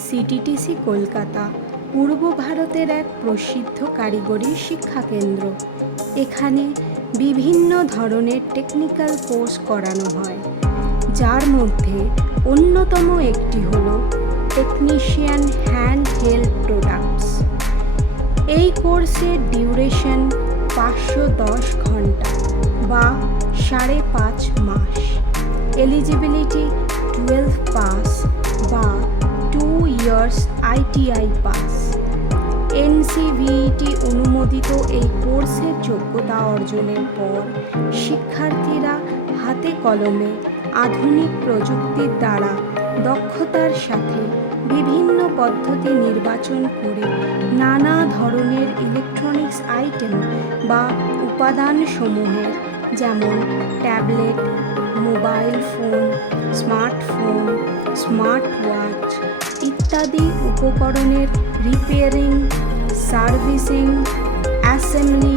CTTC Kolkata পূর্ব ভারতের এক প্রসিদ্ধ কারিগরি শিক্ষা কেন্দ্র। এখানে বিভিন্ন ধরনের টেকনিক্যাল কোর্স করানো হয়, যার মধ্যে অন্যতম একটি হল টেকনিশিয়ান হ্যান্ড হেল্ড প্রোডাক্টস। এই কোর্সের ডিউরেশন 510 ঘন্টা বা 5.5 মাস। এলিজিবিলিটি 12 পাস বা 2 ইয়ার্স ITI পাস। NCVET অনুমোদিত এই কোর্সের যোগ্যতা অর্জনের পর শিক্ষার্থীরা হাতে কলমে আধুনিক প্রযুক্তির দ্বারা দক্ষতার সাথে বিভিন্ন পদ্ধতি নির্বাচন করে নানা ধরনের ইলেকট্রনিক্স আইটেম বা উপাদানসমূহের যেমন tablet, mobile phone, smartphone, smart watch ইত্যাদি উপকরণের রিপেয়ারিং, সার্ভিসিং, অ্যাসেম্বলি,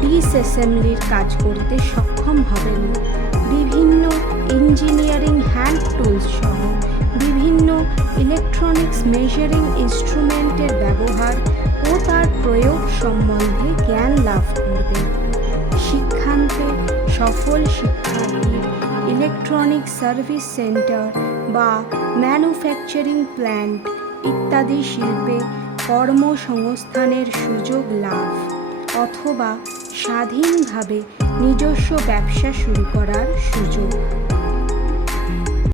ডিসঅ্যাসেম্বলির কাজ করতে সক্ষম হবেন। বিভিন্ন ইঞ্জিনিয়ারিং হ্যান্ড টুলস সহ বিভিন্ন ইলেকট্রনিক্স মেজারিং ইনস্ট্রুমেন্টের ব্যবহার ও তার প্রয়োগ সম্বন্ধে জ্ঞান লাভ করবে। শিক্ষান্তে সফল শিক্ষার্থীর ইলেকট্রনিক সার্ভিস সেন্টার বা ম্যানুফ্যাকচারিং প্ল্যান্ট ইত্যাদি শিল্পে কর্মসংস্থানের সুযোগ লাভ অথবা স্বাধীনভাবে নিজস্ব ব্যবসা শুরু করার সুযোগ।